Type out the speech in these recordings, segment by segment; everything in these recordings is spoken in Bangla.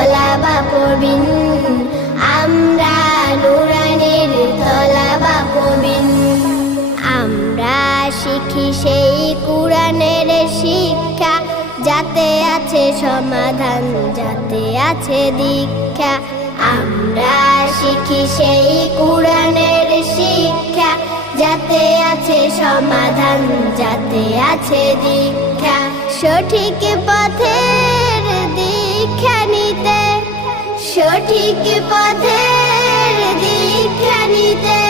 নুরানির তলা বা পবিন আমরা নুরানির তলা বা পবিন আমরা শিখি সেই কোরআনের শিক্ষা। যাতে আছে সমাধান, যাতে আছে দীক্ষা। আমরা শিখি সেই কোরআনের শিক্ষা। যাতে আছে সমাধান, যাতে আছে দীক্ষা। সঠিক পথের সঠিক পথের দীক্ষা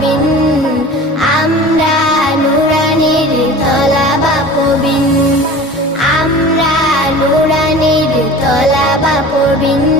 পবিন আমরা নুরানির তলা বা পবিন আমরা নুরানির তলা বা পবিন